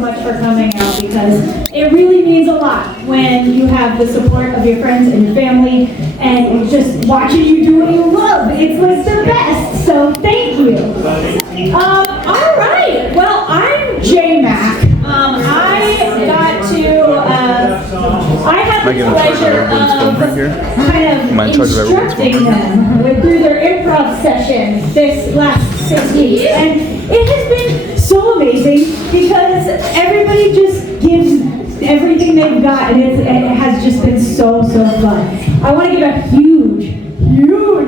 much for coming out, because it really means a lot when you have the support of your friends and your family and just watching you do what you love. It's like the best, so thank you. All right, well, I'm JMac. I had the pleasure of kind of instructing them through their improv session this last 6 weeks, and it has been so amazing because everybody just gives everything they've got, and it has just been so fun. I want to give a huge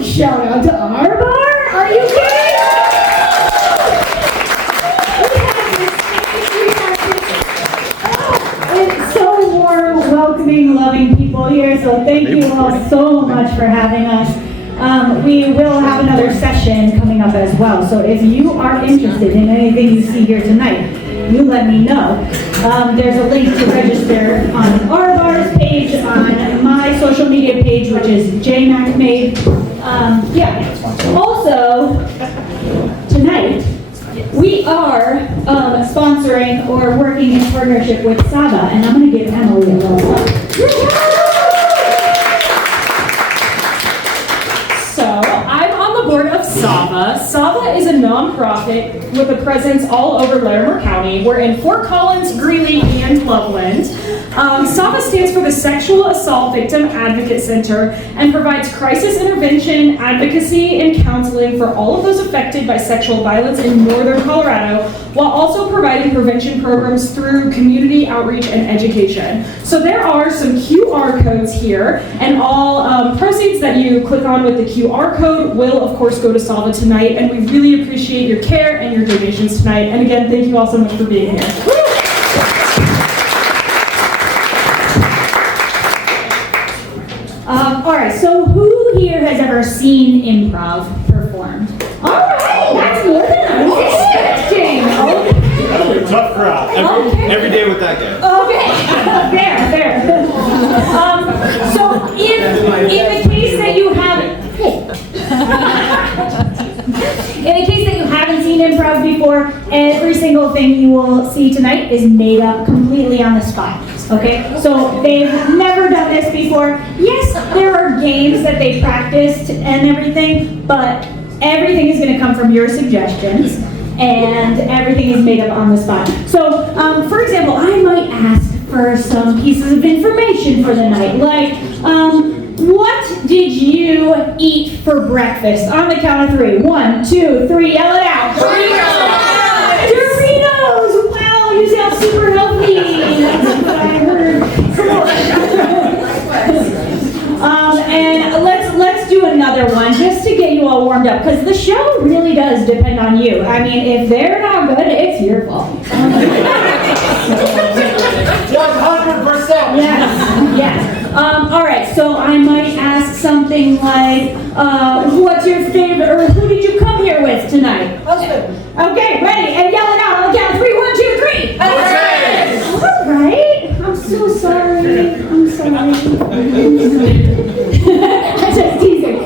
shout out to our bar. Are you kidding? Welcoming, loving people here, so thank you all so much for having us. We will have another session coming up as well, so if you are interested in anything you see here tonight, you let me know. There's a link to register on our bar's page, on my social media page, which is JMac Made. Also, tonight, we are sponsoring or working in partnership with Saba, and I'm going to give Emily a little love. So, I'm on the board of Saba. Saba is a nonprofit with a presence all over Larimer County. We're in Fort Collins, Greeley, and Loveland. Saba stands for the Sexual Assault Victim Advocate Center and provides crisis intervention, advocacy, and counseling for all of those affected by sexual violence in northern Colorado, while also providing prevention programs through community outreach and education. So there are some QR codes here, and all proceeds that you click on with the QR code will, of course, go to Saba tonight, and we really appreciate your care and your donations tonight. And again, thank you all so much for being here. All right, so who here has ever seen improv performed? All right, that's more than I was expecting. That'll be a tough crowd. Every day with that guy. Okay, fair. So in the case that you haven't, in the case that you haven't seen improv before, every single thing you will see tonight is made up completely on the spot. Okay, so they've never done this before. Yes, there are games that they practiced and everything, but everything is going to come from your suggestions, and everything is made up on the spot. So, for example, I might ask for some pieces of information for the night, like, what did you eat for breakfast? On the count of 3. 1, 2, 3, yell it out. Doritos! Wow, you sound super healthy. That's what I heard. And let's do another one just to get you all warmed up, because the show really does depend on you. I mean, if they're not good, it's your fault. 100%. Yes. All right, so I might ask something like, what's your favorite, or who did you come here with tonight? Husband. Okay, ready, and yell it out on the count of 3, 1, 2, 3. Husband. All right, I'm so sorry. I'm sorry. I'm just teasing.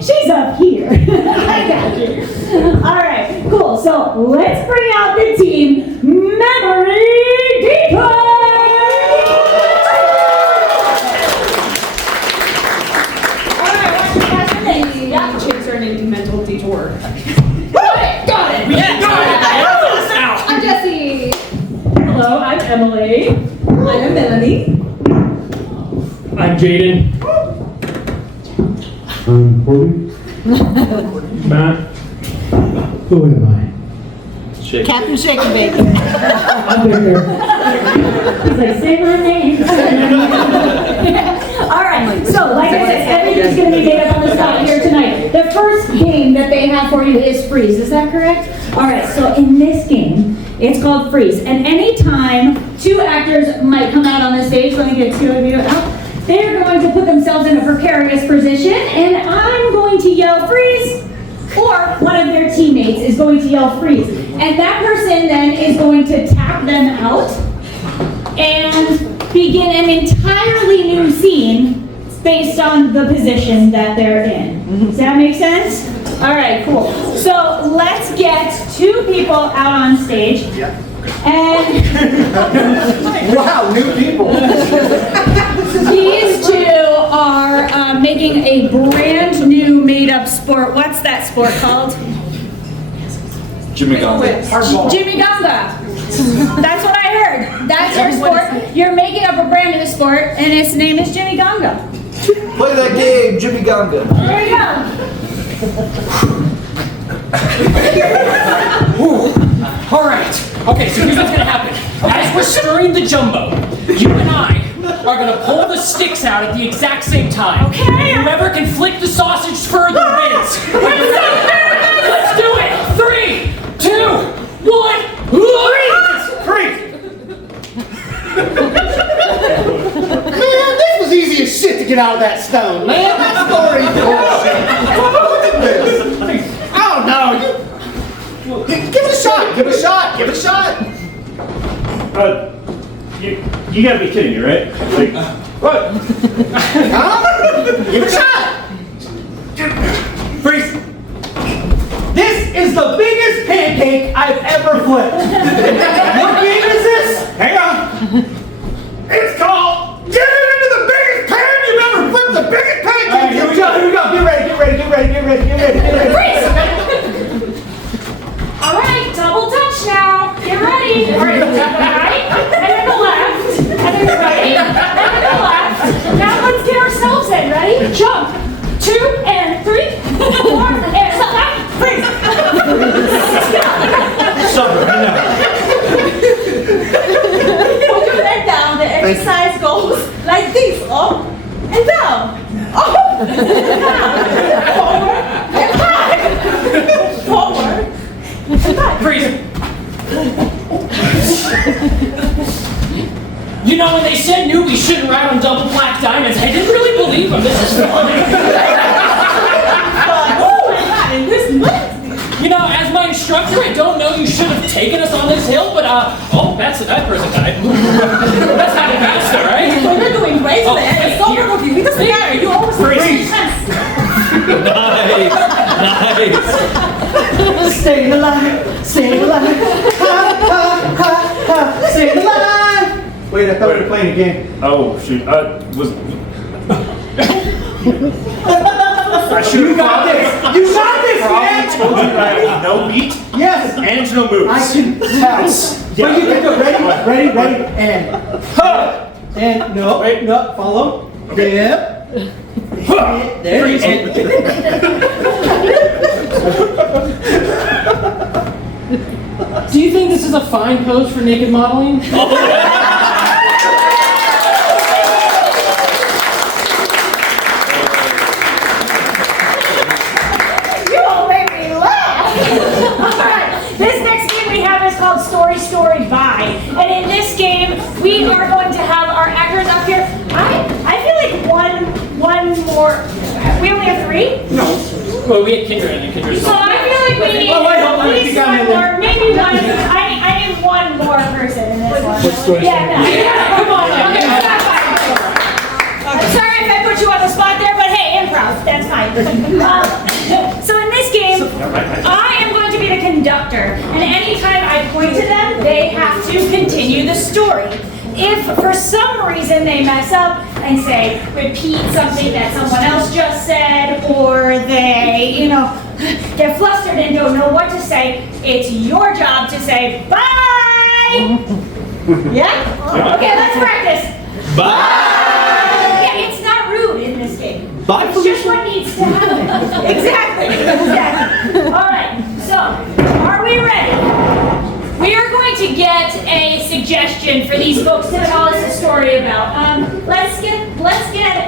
She's up here. I got you. All right, cool. So let's bring out the team Memory Detour. Mental detour. Got it. I'm Jessie. Hello, I'm Emily. I'm Melanie. I'm Jaden. I'm Corbin. Matt. Who am I? Captain Shake and Bake. I'm Victor. He's like, say my name. All right, so like I said, everything's going to be made up on the spot here tonight. The first game that they have for you is Freeze. Is that correct? All right, so in this game, it's called Freeze. And anytime 2 actors might come out on the stage, let me get 2 of you out, they're going to put themselves in a precarious position, and I'm going to yell freeze, or one of their teammates is going to yell freeze. And that person then is going to tap them out and begin an entirely new scene based on the position that they're in. Does that make sense? All right, cool. So let's get 2 people out on stage. And Wow, new people. these two are making a brand new made-up sport. What's that sport called? Jimmy Gunga. Jimmy Gunga. That's what I heard. That's your sport. You're making up a brand new sport, and its name is Jimmy Gunga. Play that game, Jimmy Gunga. There you go. All right. Okay, so here's what's gonna happen. As we're stirring the jumbo, you and I are gonna pull the sticks out at the exact same time. Okay. Whoever can flick the sausage further wins. Let's do it. 3, 2, 1. Freeze! Man, this was easy as shit to get out of that stone, man. That story is bullshit. Oh no. Give it a shot. Give it a shot. Give it a shot. You gotta be kidding me, right? Like, what? Huh? Give it a shot. Freeze! This is the biggest pancake I've ever flipped. What game is this? Hang on! It's called Get It Into the Biggest Pan You've Ever Flipped the Biggest Pancake! Alright, here we go. Here we go. Get ready. Get ready. Get ready. Get ready. Get ready. Get ready. Freeze! All right, double touch now. Get ready. All right, the right, and then the left, and then the right, and then the left. Now let's get ourselves in. Ready? Jump. 2 and 3, 4 and stop. Freeze. Summer, I know. Put your leg down. The exercise goes like this, up and down. Up and down. Forward and back. Forward and back. Freeze. You know, when they said newbies shouldn't ride on double black diamonds, I didn't really believe them. This is fun. You know, as my instructor, I don't know you should have taken us on this hill, but oh, that person died. That's not faster, right? So you're doing great Oh, today. It's so here. good of you. It doesn't matter. You always Freeze. Nice. Stay alive. Stay alive. Ha ha ha ha. Stay alive. Wait, I thought we were playing a game. Oh, shoot. You got this. You got this, I man. told you I had no beat Yes. and no moves. I can tell. But you can go. Ready, and. And no, wait, no, follow. Yep. There you go. Do you think this is a fine pose for naked modeling? This next game we have is called Story Story Bye. And in this game, we are going to have our actors up here. I feel like one more. We only have 3? No. Well, we had Kendra and Kendra's So I feel like we need Oh, wait, hold on, at least you got one me more, there. maybe one. I need one more person in this one. Yeah, come on. Okay, I'm sorry if I put you on the spot there, but hey, improv, that's fine. So in this game, I am going to be the conductor, and anytime I point to them, they have to continue the story. If for some reason they mess up and say, repeat something that someone else just said, or they, get flustered and don't know what to say, it's your job to say, bye! Yeah? Okay, let's practice. Bye! Yeah, it's not rude in this game. Bye, It's just what needs to happen. Exactly. All right, so are we ready? We are going to get a suggestion for these folks to tell us a story about. Let's get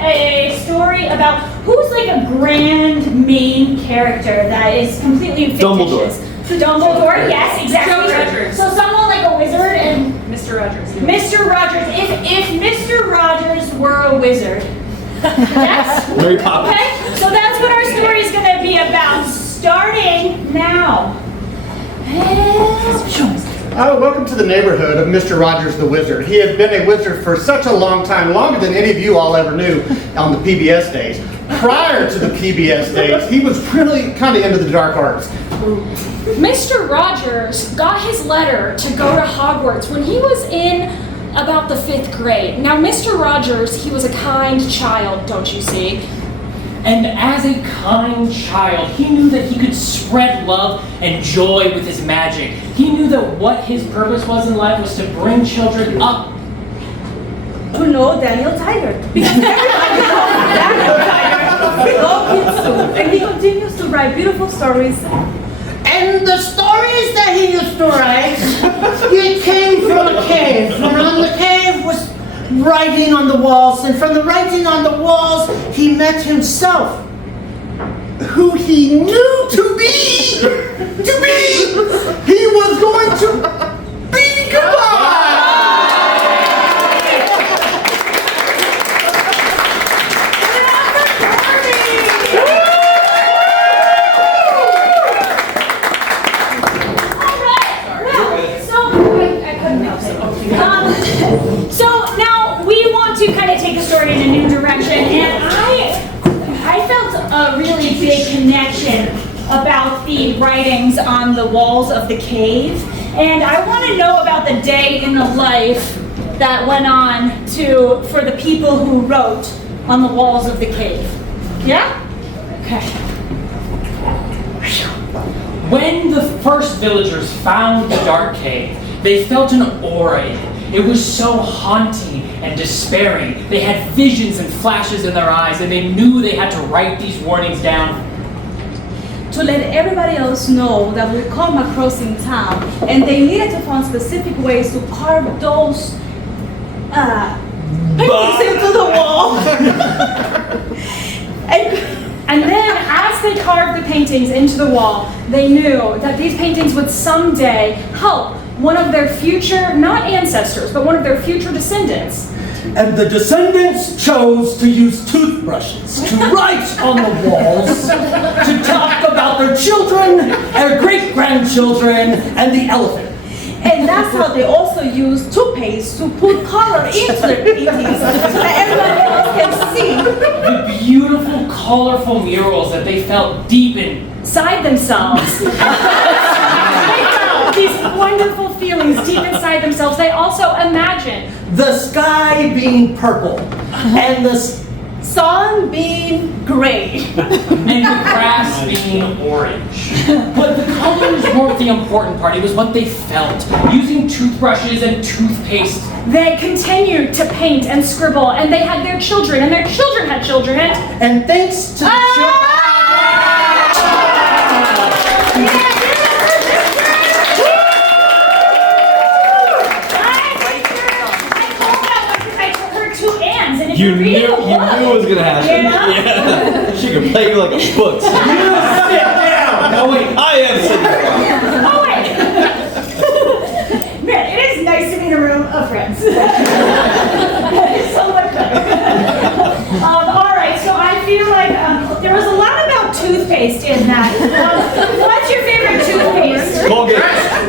a story about who's like a grand main character that is completely fictitious. Dumbledore, yes, exactly. Joe Rogers. So someone like a wizard and Mr. Rogers. Mr. Rogers. If Mr. Rogers were a wizard. Yes? Mary Poppins. Okay, so that's what our story is going to be about, starting now. Welcome to the neighborhood of Mr. Rogers the Wizard. He had been a wizard for such a long time, longer than any of you all ever knew on the PBS days. Prior to the PBS days, he was really kind of into the dark arts. Mr. Rogers got his letter to go to Hogwarts when he was in about the 5th grade. Now, Mr. Rogers, he was a kind child, don't you see? And as a kind child, he knew that he could spread love and joy with his magic. He knew that what his purpose was in life was to bring children up. To know Daniel Tiger. Because everybody knows Daniel Tiger. We love kids too. And he continues to write beautiful stories. And the stories that he used to write, he came from a cave. And on the cave was writing on the walls. And from the writing on the walls, he met himself. Who he knew to be. He was going to be goodbye. So now we want to kind of take the story in a new direction, and I felt a really big connection about the writings on the walls of the cave, and I want to know about the day in the life that went on for the people who wrote on the walls of the cave. Yeah? Okay. When the first villagers found the dark cave, they felt an aura in it. It was so haunting and despairing. They had visions and flashes in their eyes, and they knew they had to write these warnings down To let everybody else know that we come across in town. And they needed to find specific ways to carve those paintings into the wall. And then, as they carved the paintings into the wall, they knew that these paintings would someday help one of their future, not ancestors, but one of their future descendants. And the descendants chose to use toothbrushes to write on the walls, to talk about their children, their great-grandchildren, and the elephant. And that's how they also use toothpaste to put color into their paintings so that everybody else can see. the beautiful, colorful murals that they felt deep Inside themselves. They felt these wonderful feelings deep inside themselves. They also imagined The sky being purple, and the Sun being gray. and the grass being orange. But the colors weren't the important part, it was what they felt. Using toothbrushes and toothpaste. they continued to paint and scribble, and they had their children, and their children had children, and thanks to the children. You knew it was gonna happen. Yeah. She could play you like a book. Sit down. No, wait. I am sitting down. Oh, wait. Man, it is nice to be in a room of friends. It's so much better. All right, so I feel like there was a lot about toothpaste in that. What's your favorite toothpaste? Colgate.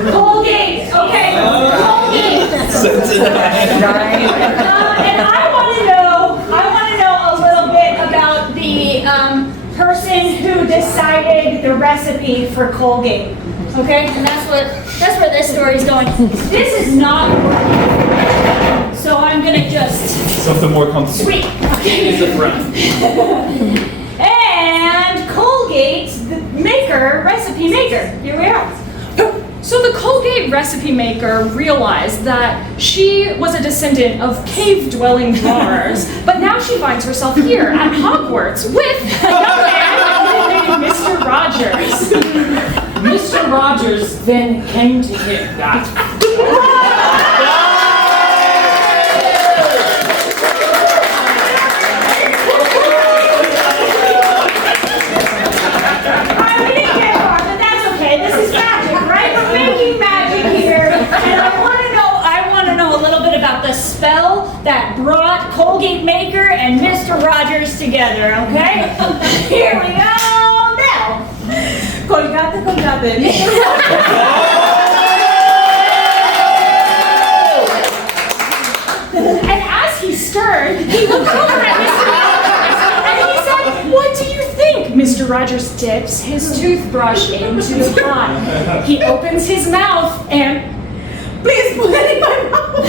Colgate. Okay. Colgate. Sensitive. And I want to know a little bit about the person who decided the recipe for Colgate. Okay, and that's where this story is going. This is not working, so I'm gonna just Something more comfortable. sweet. Is the front. And Colgate, the maker, recipe maker. Here we are. So the Colgate recipe maker realized that she was a descendant of cave-dwelling drawers, but now she finds herself here at Hogwarts with a young man named Mr. Rogers. Mr. Rogers then came to him that. We didn't get far, but that's okay. This is magic, right? We're making magic here. And I want to know a little bit about the spell that brought Colgate Maker and Mr. Rogers together, okay? Here we go now. Colgate, colgate. And as he stirred, he looked over at Mr. Rogers and he said, "What do you think, Mr. Mr. Rogers dips his toothbrush into the pot. He opens his mouth and, Please put it in my mouth.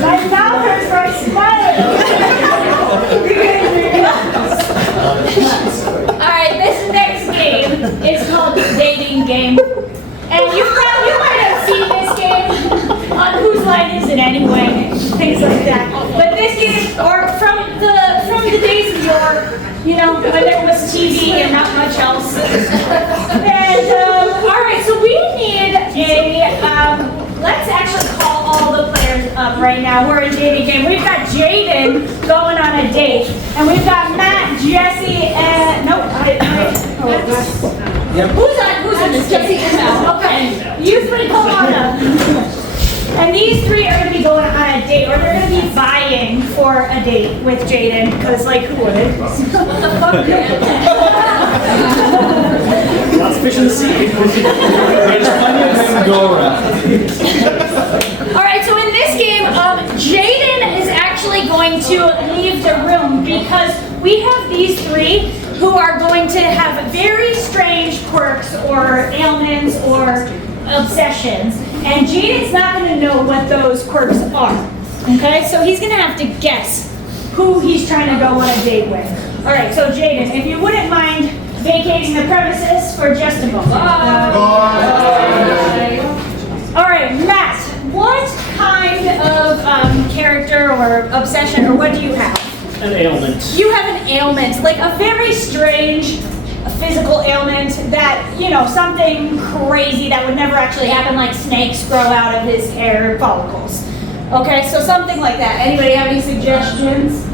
My mouth hurts from smiling. Alright, this next game is called the dating game. And you might have seen this game on Whose Line Is It Anyway? Things like that. But this game, or from the days of yore, you know, when there was TV and not much else. And, alright, so we need let's actually call all the players up right now. We're in dating game. We've got Jaden going on a date. And we've got Matt, Jesse, and, Who's in this game? Okay, you three come on up. And these three are going to be going on a date, or they're going to be vying for a date with Jaden, because, like, who wouldn't? What the fuck? Lots of fish in the sea. There's plenty of time to go around. Alright, so in this game, Jaden is actually going to leave the room because we have these three who are going to have very strange quirks or ailments or obsessions, and Jaden's not going to know what those quirks are. Okay, so he's going to have to guess who he's trying to go on a date with. Alright, so Jaden, if you wouldn't mind vacating the premises for just a moment. Alright, Matt, what kind of character or obsession, or what do you have? An ailment. You have an ailment, like a very strange physical ailment that, you know, something crazy that would never actually happen, like snakes grow out of his hair follicles. Okay, so something like that. Anybody have any suggestions?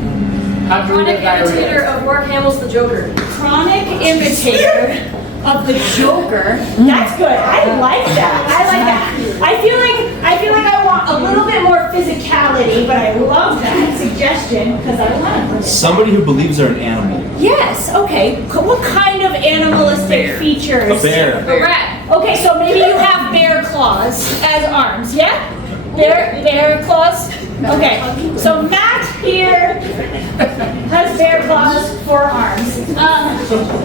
Chronic imitator of Mark Hamill's The Joker. Chronic imitator of the Joker. That's good. I like that. I like that. I feel like I want a little bit more physicality, but I love that suggestion because I want it. Somebody who believes they're an animal. Yes. Okay. What kind of animalistic features? A bear. A rat. Okay, so maybe you have bear claws as arms. Yeah. Bear claws. Okay. So Matt here has bear claws for arms.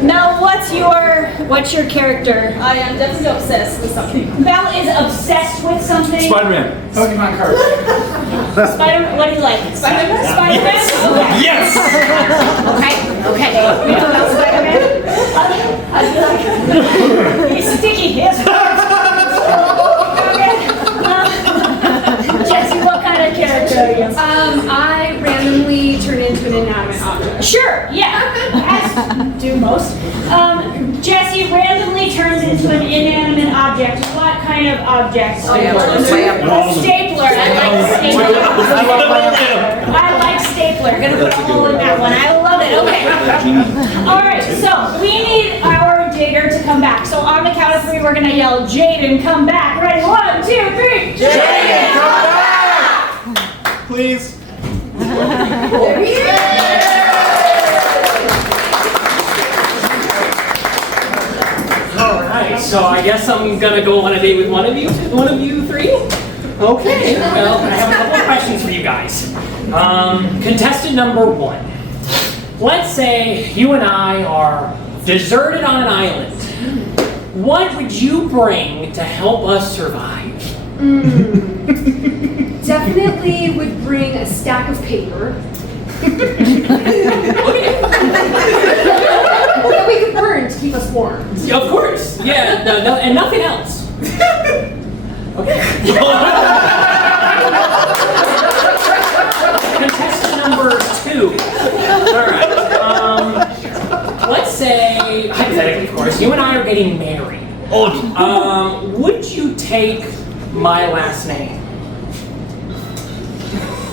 Mel, what's your character? I am definitely obsessed with something. Mel is obsessed with something. Spider-Man. Pokemon cards. Spider-Man. What do you like? Spider-Man. Spider-Man. Okay. Yes! Okay. We don't know Spider-Man. He's sticky. His Jesse, what kind of character are you? I randomly turn into an inanimate object. Sure, yeah, as do most. Jesse randomly turns into an inanimate object. What kind of object? Stapler. A stapler. I like stapler. Gonna put a hole in that one. I love it. Okay. All right. So we need our digger to come back. So on the count of three, we're gonna yell, "Jaden, come back!" Ready? 1, 2, 3. Jaden, come back! Please. There he is. Alright, so I guess I'm gonna go on a date with one of you three? Okay, well, I have a couple of questions for you guys. Contestant number 1. Let's say you and I are deserted on an island. What would you bring to help us survive? Definitely would bring a stack of paper. That we could burn to keep us warm. Of course, yeah, no, and nothing else. Okay. Contestant number 2. Alright, let's say, hypothetically of course, you and I are getting married. Would you take my last name?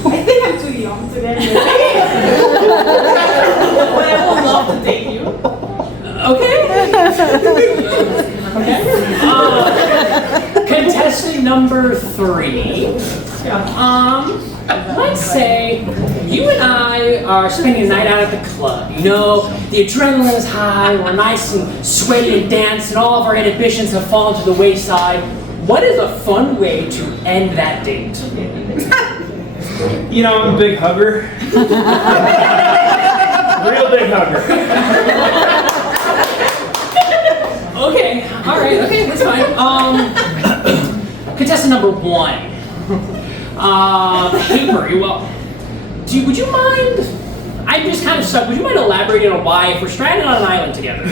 I think I'm too young to get married. But I would love to date you. Okay. Okay. Contestant number 3. Let's say you and I are spending a night out at the club. You know, the adrenaline is high, we're nice and sweaty and dance, and all of our inhibitions have fallen to the wayside. What is a fun way to end that date? You know, I'm a big hugger. Real big hugger. Okay, all right, okay, that's fine. Contestant number 1. Paper, would you mind, I'm just kind of stuck, would you mind elaborating on why, if we're stranded on an island together,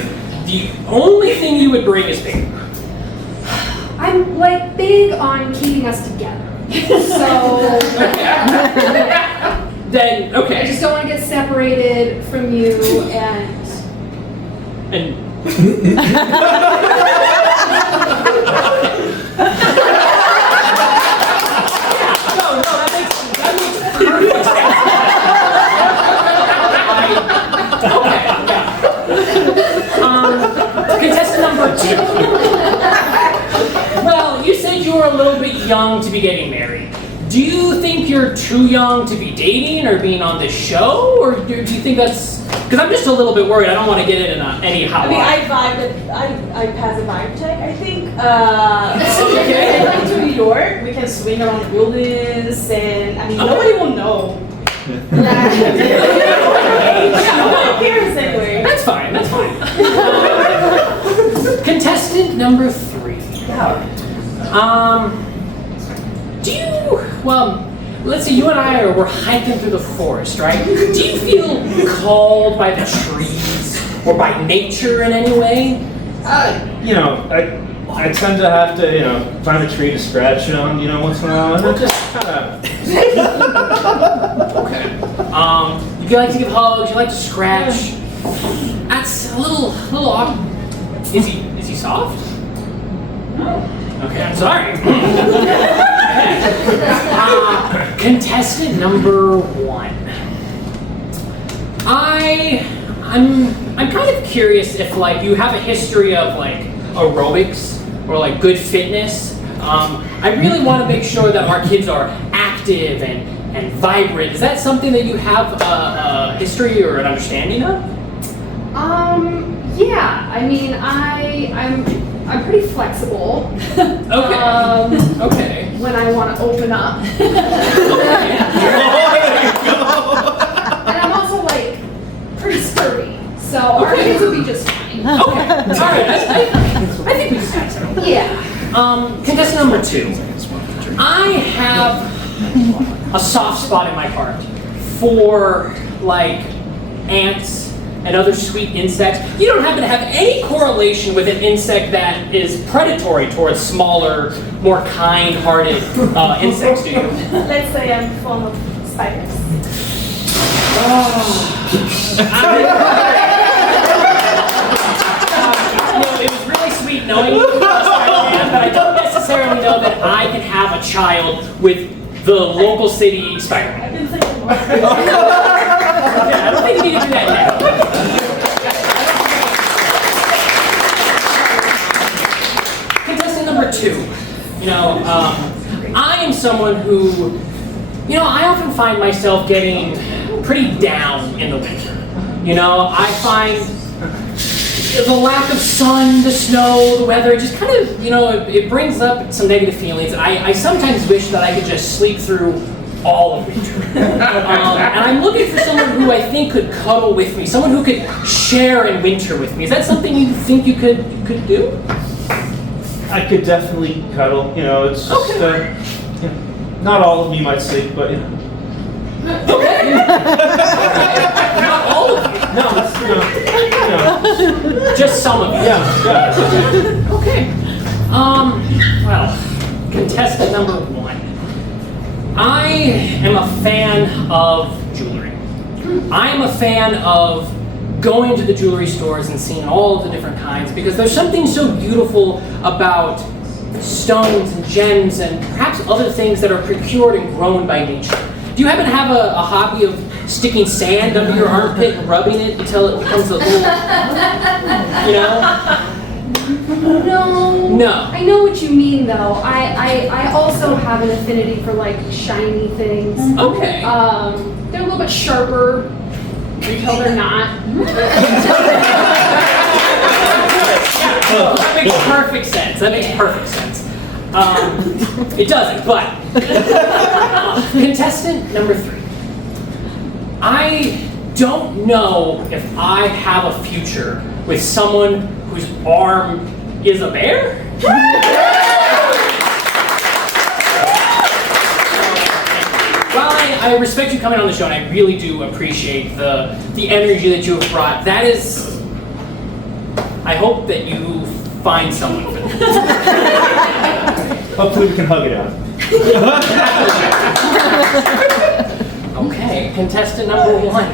the only thing you would bring is paper? I'm like big on keeping us together. So Then, okay. I just don't want to get separated from you and Contestant number 2. Well, you said you were a little bit young to be getting married. Do you think you're too young to be dating or being on this show? Or do you think that's... Because I'm just a little bit worried. I don't want to get it in any hot I mean, water. I passed a vibe check, I think. Okay. Going to New York, we can swing around the wilderness, and I mean, nobody will know. Yeah, appearance anyway. That's fine, that's fine. Contestant number 3. Let's say you and I we're hiking through the forest, right? Do you feel called by the trees or by nature in any way? You know, I tend to have to, find a tree to scratch on, once in a while, and it just kind of... Okay. You like to give hugs, you like to scratch. That's a little awkward. Is he soft? Okay, I'm sorry. Contestant number 1. I'm kind of curious if you have a history of aerobics or good fitness. I really want to make sure that our kids are active and vibrant. Is that something that you have a history or an understanding of? yeah. I mean, I'm pretty flexible. Okay. Okay. When I want to open up. And I'm also pretty sturdy. So our kids will be just fine. Okay. All right. I think we just answered. Yeah. Contestant number 2. I have a soft spot in my heart for ants and other sweet insects. You don't happen to have any correlation with an insect that is predatory towards smaller, more kind-hearted insects, do you? Let's say I'm full of spiders. It was really sweet knowing you, Spider-Man, but I don't necessarily know that I can have a child with the local city Spider-Man. I didn't say more. I don't think you need to do that now. Contestant number 2. I am someone who, I often find myself getting pretty down in the winter. I find the lack of sun, the snow, the weather, just kind of, it brings up some negative feelings. And I sometimes wish that I could just sleep through all of winter. And I'm looking for someone who I think could cuddle with me, someone who could share in winter with me. Is that something you think you could do? I could definitely cuddle, it's just, not all of me might sleep, but, Okay. Not all of you. No, Just some of you. Yeah. Okay. Well, contestant number 1. I am a fan of jewelry. I am a fan of going to the jewelry stores and seeing all of the different kinds because there's something so beautiful about stones and gems and perhaps other things that are procured and grown by nature. Do you happen to have a hobby of sticking sand under your armpit and rubbing it until it becomes a little, No. I know what you mean, though. I also have an affinity for like shiny things. Okay. They're a little bit sharper until they're not. That makes perfect sense. It doesn't, but contestant number 3. I don't know if I have a future with someone whose arm is a bear. While I respect you coming on the show, and I really do appreciate the energy that you have brought, that is, I hope that you find someone for this. Hopefully we can hug it out. Okay, contestant number 1.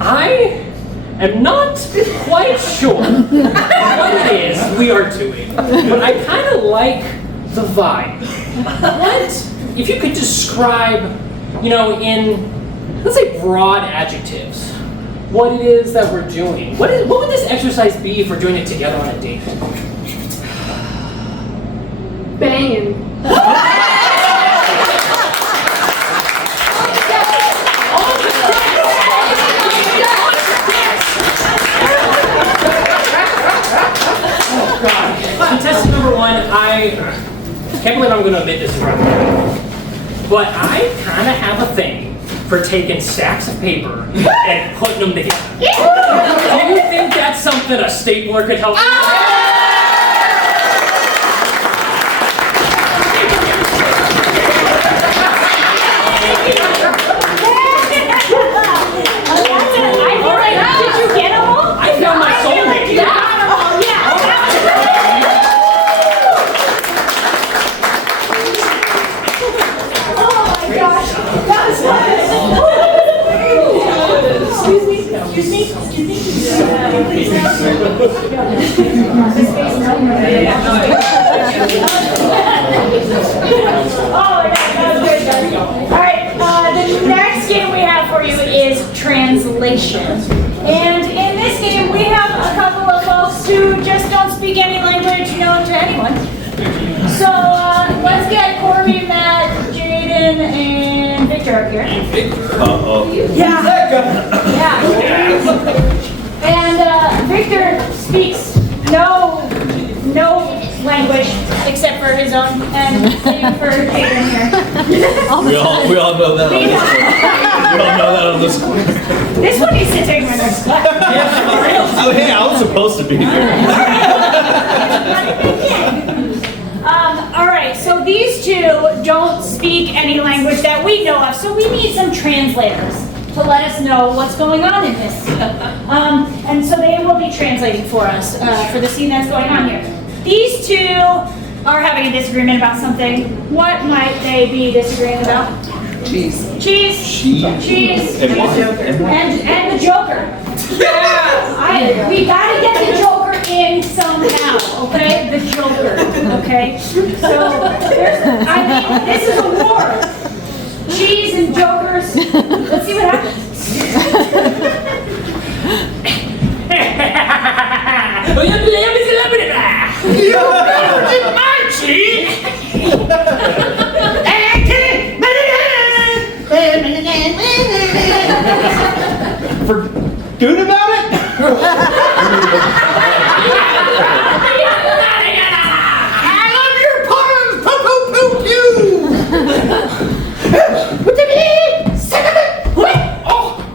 I am not quite sure what it is we are doing, but I kind of like the vibe. What, if you could describe, in, let's say, broad adjectives, what it is that we're doing. What would this exercise be if we're doing it together on a date? Banging. Oh, God. Contestant number 1, I can't believe I'm going to admit this in front of you, but I kind of have a thing for taking stacks of paper and putting them together. Do you think that's something a stapler could help me with? Did you get them all? I found my soulmate. Yeah. The next game we have for you is translation. And in this game, we have a couple of folks who just don't speak any language known to anyone. So let's get Corby, Matt, Jaden, and Victor up here. Uh-oh. Yeah. And Victor speaks no language except for his own, and same for Jaden here. We all know that. We all know that on this class. This one needs to take my next class. Oh, hey, I was supposed to be here. All right, so these two don't speak any language that we know of, so we need some translators to let us know what's going on in this. And so they will be translating for us for the scene that's going on here. These two are having a disagreement about something. What might they be disagreeing about? Cheese. And the Joker. Yeah. We gotta get the Joker in somehow, okay? The Joker, okay? So, this is a war. Cheese and Jokers. Let's see what happens. You better get my cheese! Forget about it? I love your puns! Poo-poo-poo-pew!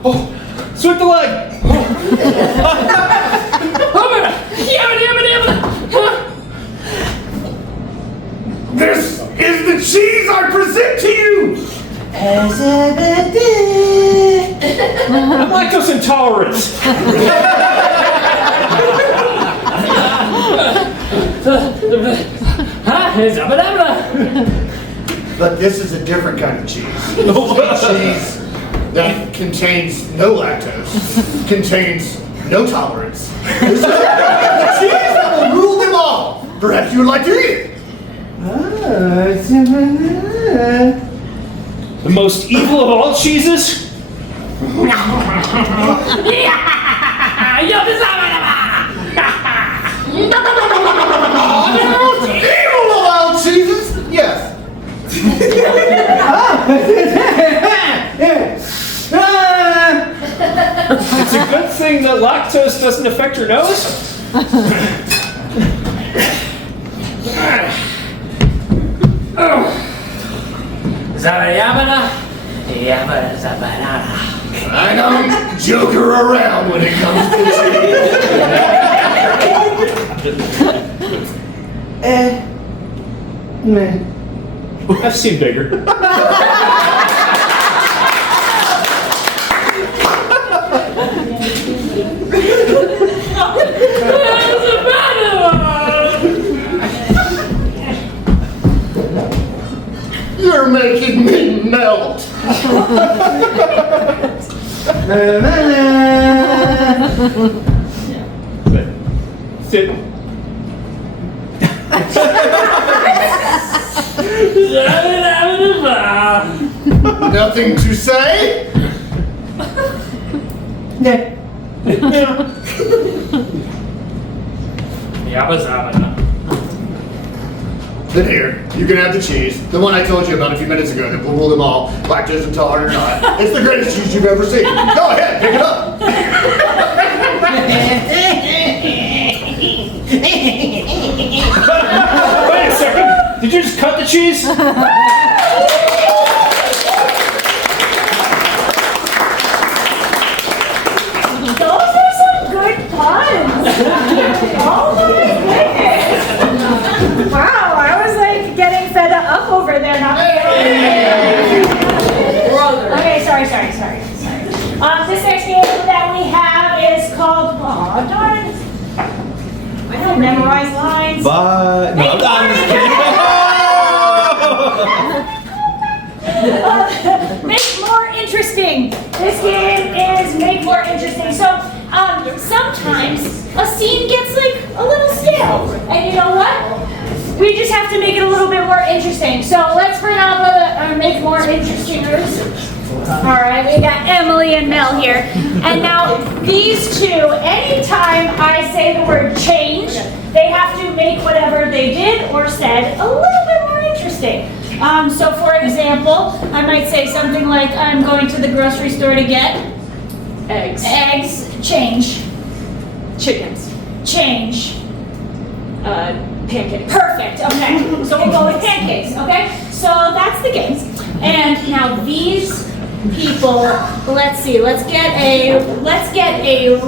Oh, sweep the leg. This is the cheese I present to you! I'm lactose intolerant. But this is a different kind of cheese. Cheese that contains no lactose, contains no tolerance. This is a cheese that will rule them all. Perhaps you would like to eat it. The most evil of all cheeses? Evil of all cheeses? Yes. It's a good thing that lactose doesn't affect your nose. Zabayabana, yabba zabanana. I don't joker around when it comes to cheese. Man. I've seen bigger. You're making me melt. Sit. Nothing to say? Yabba zabana. Then here, you can have the cheese. The one I told you about a few minutes ago that will rule them all, lactose intolerant or not. It's the greatest cheese you've ever seen. Go ahead, pick it up. Wait a second. Did you just cut the cheese? Those are some good puns. Oh my goodness. Wow, I was like getting fed up over there. Not Okay, sorry. This next game that we have is called, oh darn. I don't memorize lines. But no, I'm just kidding. Make more interesting. This game is make more interesting. So sometimes a scene gets like a little stale, and you know what? We just have to make it a little bit more interesting. So let's bring up our make more interestingers. All right, we got Emily and Mel here, and now these two. Anytime I say the word change, they have to make whatever they did or said a little bit more interesting. So for example, I might say something like, I'm going to the grocery store to get Eggs. eggs, change, Chickens. change. Pancakes. Perfect, okay. So we'll go with pancakes, okay? So that's the game. And now these people, let's see, let's get a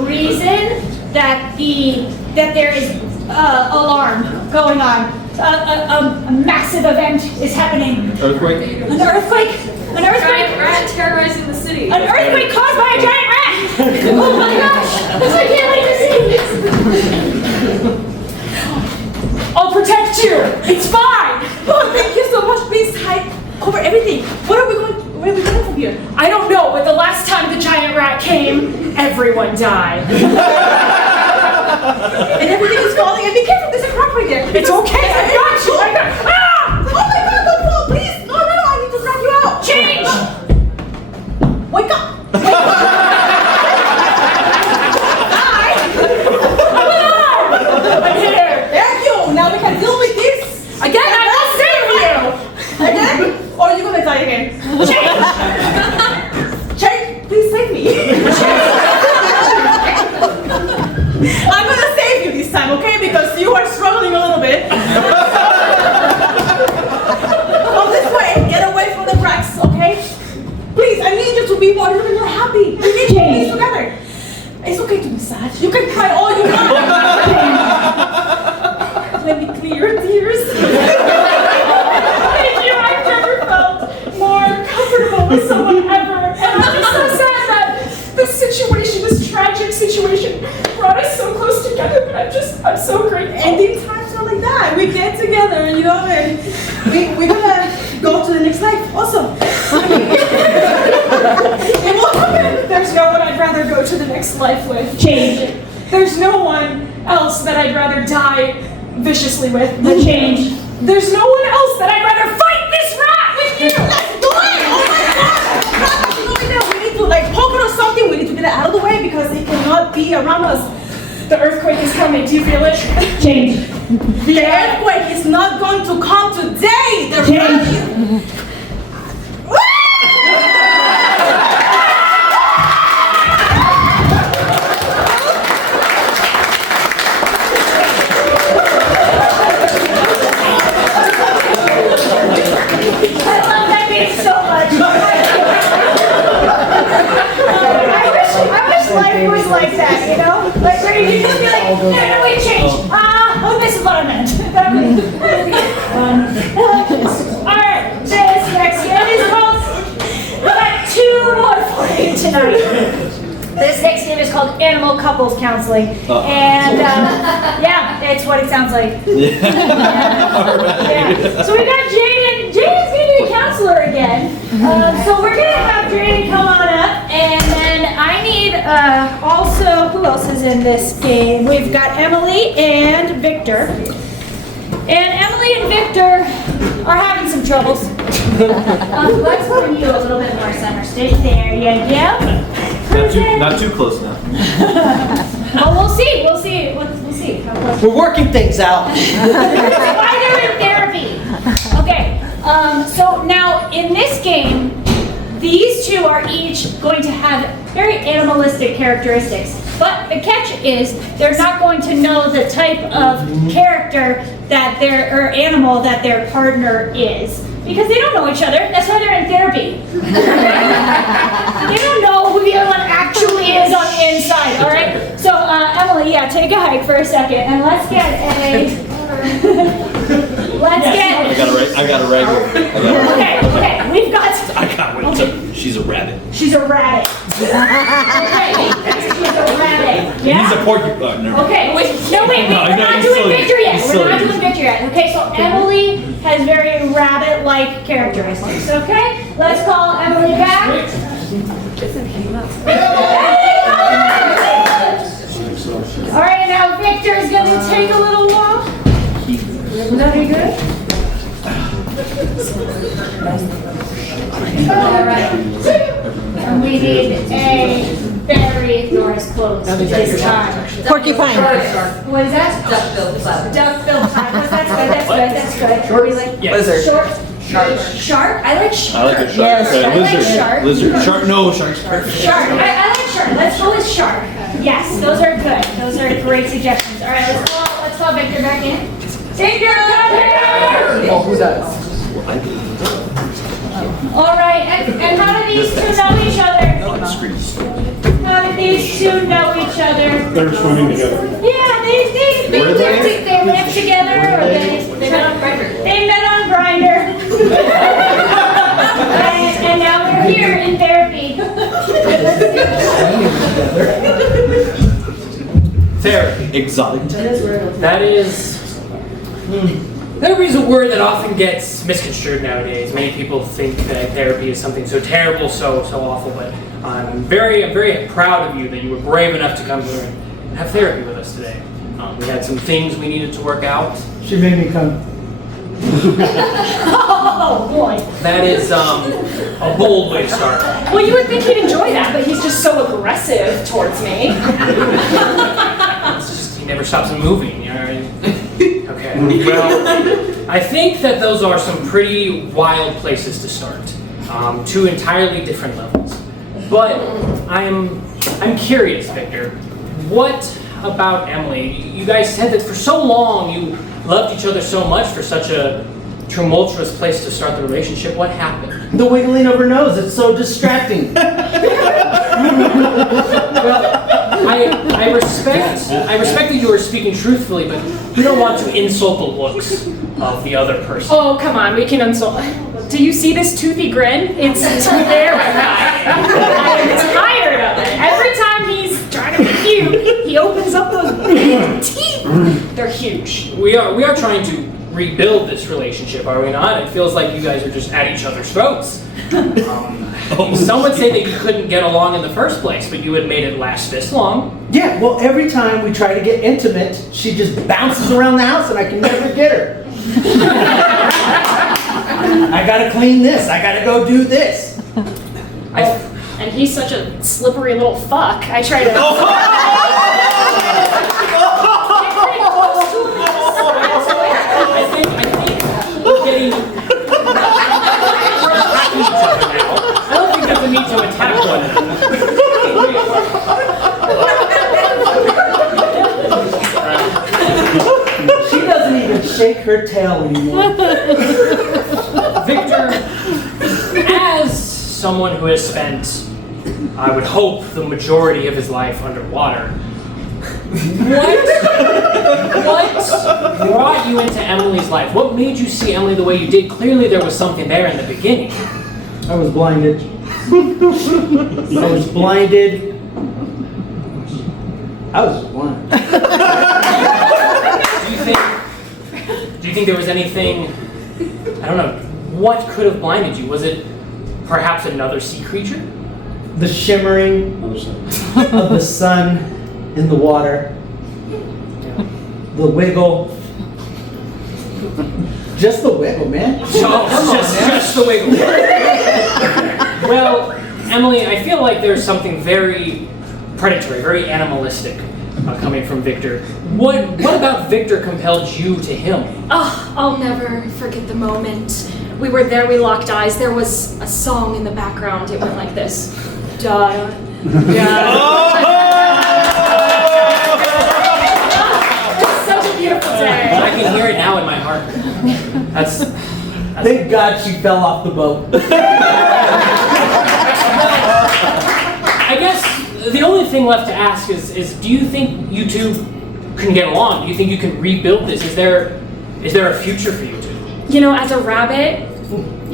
reason that there is alarm going on. A massive event is happening. Earthquake? An earthquake? An earthquake? Giant rat terrorizing the city. An earthquake caused by a giant rat! Oh my gosh! I can't wait to see this! I'll protect you. It's fine. Oh, thank you so much. Please hide, cover everything. Where are we going from here? I don't know, but the last time the giant rat came, everyone died. And everything is falling. And be careful, there's a crack right there. It's okay. I got you. I got. Ah! Oh my God! Don't fall, please. No, I need to drag you out. Change! Wake up. I'm here. Thank you. Now we can deal with this. Again, I will save you. Again? Or are you gonna die again? Change! Change, please save me. I'm gonna save you this time, okay? Because you are struggling a little bit. Come this way. Get away from the cracks, okay? Please, I need you to be more happy. We need to be together. It's okay to be sad. You can cry all you want. Let me clear your tears. Thank you. I've never felt more comfortable with someone ever. And I'm just so sad that this situation, this tragic situation, brought us so close together. But I'm so grateful. And in times are like that, we get together, you know, and we're gonna go to the next life also. It will happen. There's no one I'd rather go to the next life with. Change. There's no one else that I'd rather die viciously with. The change. There's no one else that I'd rather fight this rat with you. Let's do it! Oh my God! We need to like poke it or something. We need to get it out of the way because it cannot be around us. The earthquake is coming. Do you feel it? Change. The earthquake is not going to come today. The Change. I love that game so much. I wish life was like that, you know? Like where you can just be like, no, wait, change. Oh, this is what I meant. That would be Alright, this next game is called, we got 2 more for you tonight. This next game is called Animal Couples Counseling. And yeah, it's what it sounds like. Yeah. So we got Jane, and Jane's gonna be a counselor again. So we're gonna have Jane come on up, and then I need also, who else is in this game? We've got Emily and Victor. And Emily and Victor are having some troubles. Let's bring you a little bit more center stage. There you go. Not too close now. Well, we'll see. We'll see. We'll see. How close. We're working things out. Why they're in therapy. Okay. So now in this game, these 2 are each going to have very animalistic characteristics. But the catch is they're not going to know the type of character that or animal that their partner is. Because they don't know each other. That's why they're in therapy. They don't know who the other one actually is on the inside, all right? So, Emily, yeah, take a hike for a second, and let's get a... let's get... I got a rabbit. Okay, we've got... I got one. Okay. She's a rabbit. She's a rabbit. Okay, she's a rabbit. Yeah? He's a porcupine. No. Okay, wait, we're not doing Victor yet. We're not doing Victor yet. Okay, so Emily has very rabbit-like characteristics, okay? Let's call Emily back. All right, now Victor's gonna take a little walk. Very good. All right. And we need a very doors closed this time. Porcupine. What is that? Duck-billed platypus. Duck-billed platypus. That's good. Short. Yes. Short. Shark. I like shark. I like a shark. Yes. I like shark. Lizard. Shark. No, shark's perfect. Shark. I like shark. Let's go with shark. Yes, those are good. Those are great suggestions. All right, let's call Victor back in. Victor, come here! Oh, who's that? All right, and how do these 2 know each other? How do these 2 know each other? They're swimming together. Yeah, they live together, or they met on Grindr. They met on Grindr. and now we're here in therapy. Therapy. Exotic. Therapy is a word that often gets misconstrued nowadays. Many people think that therapy is something so terrible, so awful, but I'm very proud of you that you were brave enough to come here and have therapy with us today. We had some things we needed to work out. She made me come. Oh boy. That is a bold way to start. Well, you would think he'd enjoy that, but he's just so aggressive towards me. It's just, he never stops moving, you know what I mean? Okay, well, I think that those are some pretty wild places to start. 2 entirely different levels. But I'm curious, Victor, what about Emily? You guys said that for so long you loved each other so much, for such a tumultuous place to start the relationship. What happened? The wiggling of her nose. It's so distracting. I respect that you are speaking truthfully, but we don't want to insult the looks of the other person. Oh, come on, we can insult. Do you see this toothy grin? It's terrifying. I am tired of it. Every time he's trying to be cute, he opens up those big teeth. They're huge. We are trying to rebuild this relationship, are we not? It feels like you guys are just at each other's throats. Some would say that you couldn't get along in the first place, but you had made it last this long. Yeah, well, every time we try to get intimate, she just bounces around the house and I can never get her. I gotta clean this, I gotta go do this. And he's such a slippery little fuck. I try to... She doesn't even shake her tail anymore. Victor, as someone who has spent, I would hope, the majority of his life underwater, what brought you into Emily's life? What made you see Emily the way you did? Clearly there was something there in the beginning. I was blinded. I was blinded. I was blind. Do you think there was anything, I don't know, what could have blinded you? Was it perhaps another sea creature? The shimmering of the sun in the water. The wiggle. Just the wiggle, man. Just the wiggle. Well, Emily, I feel like there's something very predatory, very animalistic coming from Victor. What about Victor compelled you to him? Oh, I'll never forget the moment. We were there, we locked eyes. There was a song in the background. It went like this. Da, da. It's such a beautiful day. I can hear it now in my heart. That's Thank God she fell off the boat. I guess the only thing left to ask is do you think you two can get along? Do you think you can rebuild this? Is there a future for you two? You know, as a rabbit,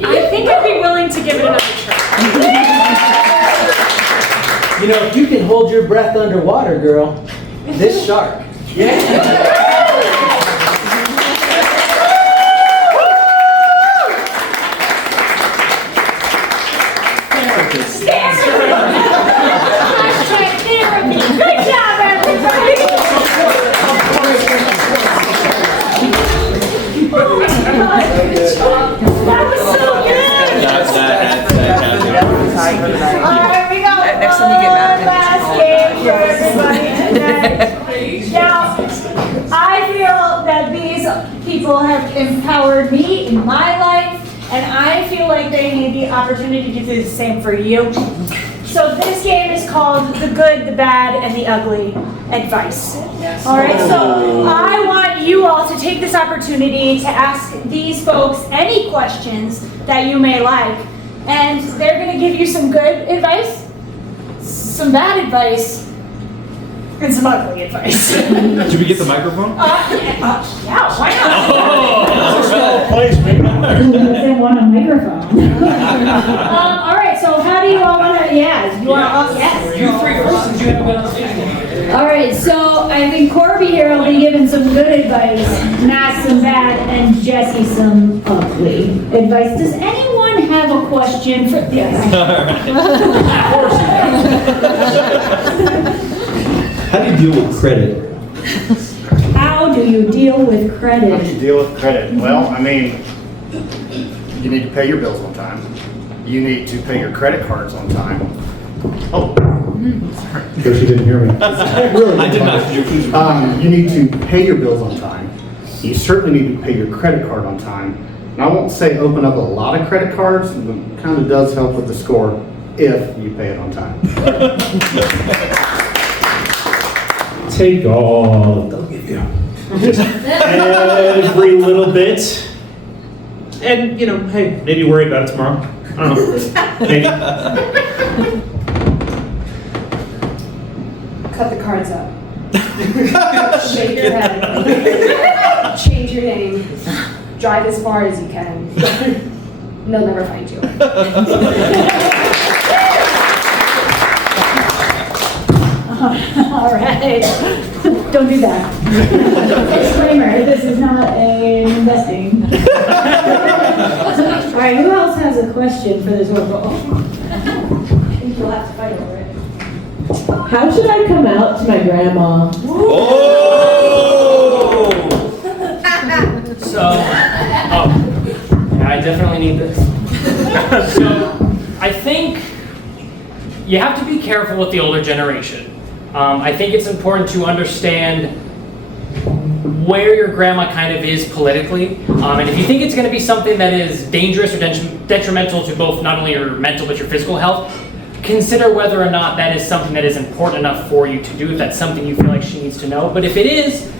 I think I'd be willing to give it another try. You know, if you can hold your breath underwater, girl, this shark. Good job, everybody! That was so good! Alright, we got Next time you get mad at last game for everybody tonight. Now, I feel that these people have empowered me in my life, and I feel like they need the opportunity to do the same for you. So this game is called The Good, the Bad, and the Ugly Advice. Alright, so I want you all to take this opportunity to ask these folks any questions that you may like. And they're going to give you some good advice, some bad advice, and some ugly advice. Did we get the microphone? Yeah, why not? Place, Who doesn't want a microphone? All right, so how do you all want to, yes. You three first, since you haven't been on stage. All right, so I think Corby here will be giving some good advice, Matt some bad, and Jesse some ugly advice. Does anyone have a question for the How do you deal with credit? How do you deal with How do credit? you deal with credit? Well, I mean, you need to pay your bills on time. You need to pay your credit cards on time. Oh. Because she didn't hear me. I did not. You need to pay your bills on time. You certainly need to pay your credit card on time. And I won't say open up a lot of credit cards, but it kind of does help with the score if you pay it on time. Take all they'll give you. Just every little bit. And, you know, hey, maybe worry about it tomorrow. I don't know. Maybe. Cut the cards up. Shake your head. Change your name. Drive as far as you can. They'll never find you. All right, don't do that. Disclaimer, this is not investing. All right, who else has a question for this one? I think you'll have to fight over it. How should I come out to my grandma? So, I definitely need this. So, I think you have to be careful with the older generation. I think it's important to understand where your grandma kind of is politically. And if you think it's going to be something that is dangerous or detrimental to both not only your mental but your physical health, consider whether or not that is something that is important enough for you to do, if that's something you feel like she needs to know. But if it is,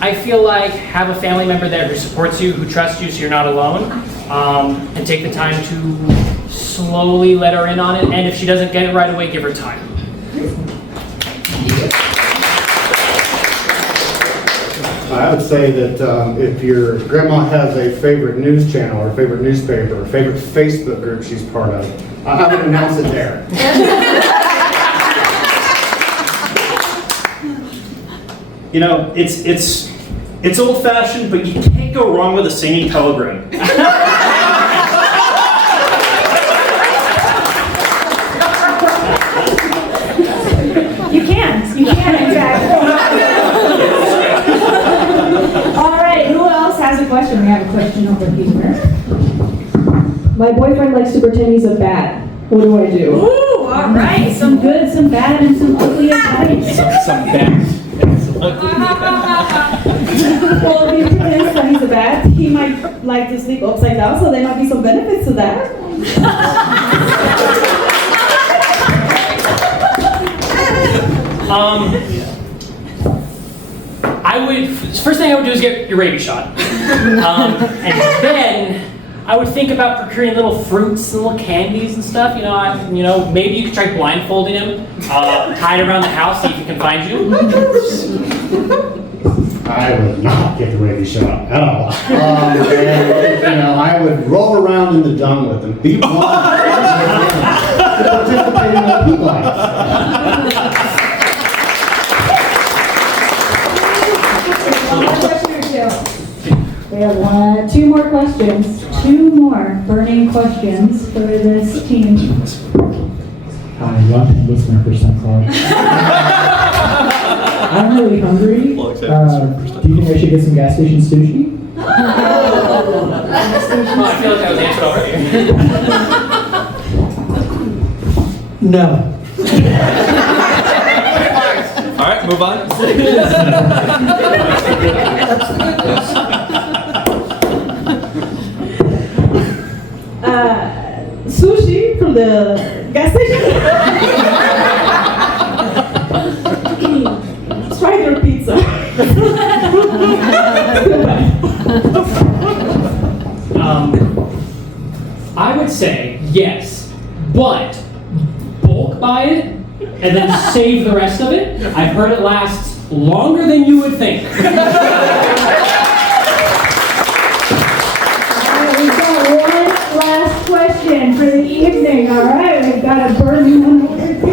I feel like have a family member there who supports you, who trusts you so you're not alone, and take the time to slowly let her in on it. And if she doesn't get it right away, give her time. I would say that if your grandma has a favorite news channel or favorite newspaper or favorite Facebook group she's part of, I would announce it there. You know, it's old-fashioned, but you can't go wrong with a singing telegram. You can, in fact. All right, who else has a question? We have a question over here. My boyfriend likes to pretend he's a bat. What do I do? Ooh, all right, some good, some bad, and some ugly advice. Some bats. Well, if he pretends that he's a bat, he might like to sleep upside down, so there might be some benefits to that. First thing I would do is get your rabies shot. And then I would think about procuring little fruits and little candies and stuff. Maybe you could try blindfolding him, tie it around the house, see if he can find you. I would not get the rabies shot at all. I would roll around in the dung with them, be blind, to participate in the heat lights. One more question or two? We have two more questions. Two more burning questions for this team. Hi, long-time listener, first-time caller. I'm really hungry. Do you think I should get some gas station sushi? Oh, I feel like that was answered already. No. All right, move on. Sushi from the gas station? Let's try their pizza. I would say yes, but bulk buy it and then save the rest of it. I've heard it lasts longer than you would think. All right, we've got one last question for the evening. All right, we've got a burning one over here.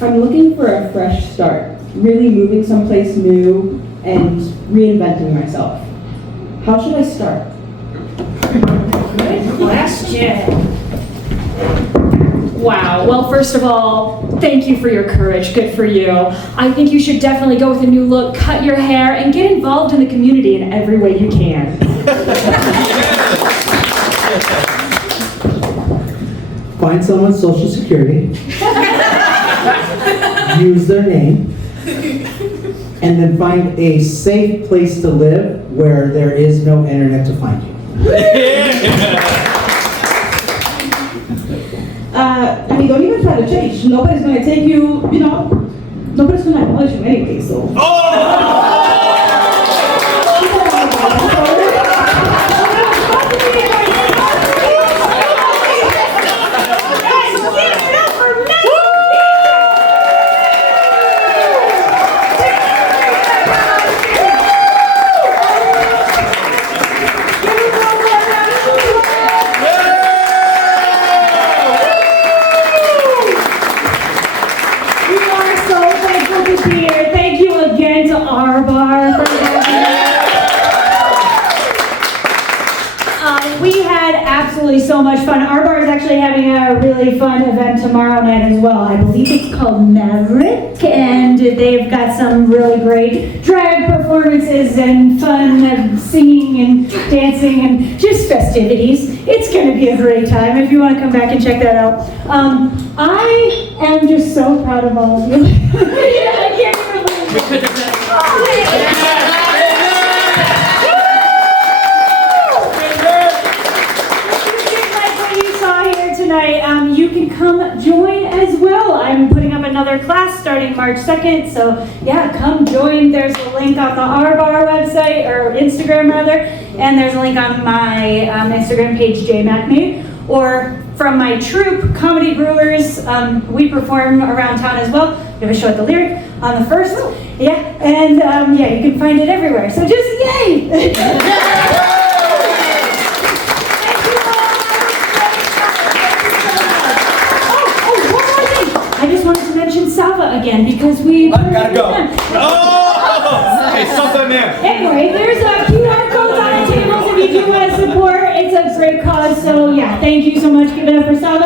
I'm looking for a fresh start, really moving someplace new and reinventing myself. How should I start? Good question. Wow. Well, first of all, thank you for your courage. Good for you. I think you should definitely go with a new look, cut your hair, and get involved in the community in every way you can. Find someone's social security, use their name, and then find a safe place to live where there is no internet to find you. Don't even try to change. Nobody's going to take you, nobody's going to acknowledge you anyway, so. So much fun. Our bar is actually having a really fun event tomorrow night as well. I believe it's called Maverick, and they've got some really great drag performances and fun singing and dancing and just festivities. It's going to be a great time if you want to come back and check that out. I am just so proud of all of you. I can't even believe it. Tonight, you can come join as well. I'm putting up another class starting March 2nd, so yeah, come join. There's a link on the R-Bar website, or Instagram rather, and there's a link on my Instagram page, JMac made, or from my troupe, Comedy Brewers. We perform around town as well. We have a show at the Lyric on the 1st. Yeah, and yeah, you can find it everywhere. So just yay! I just wanted to mention Sava again because we. I gotta go. Oh! Hey, stop that man. Anyway, there's QR codes on the tables if you do want to support. It's a great cause, so yeah, thank you so much. Give it up for Sava.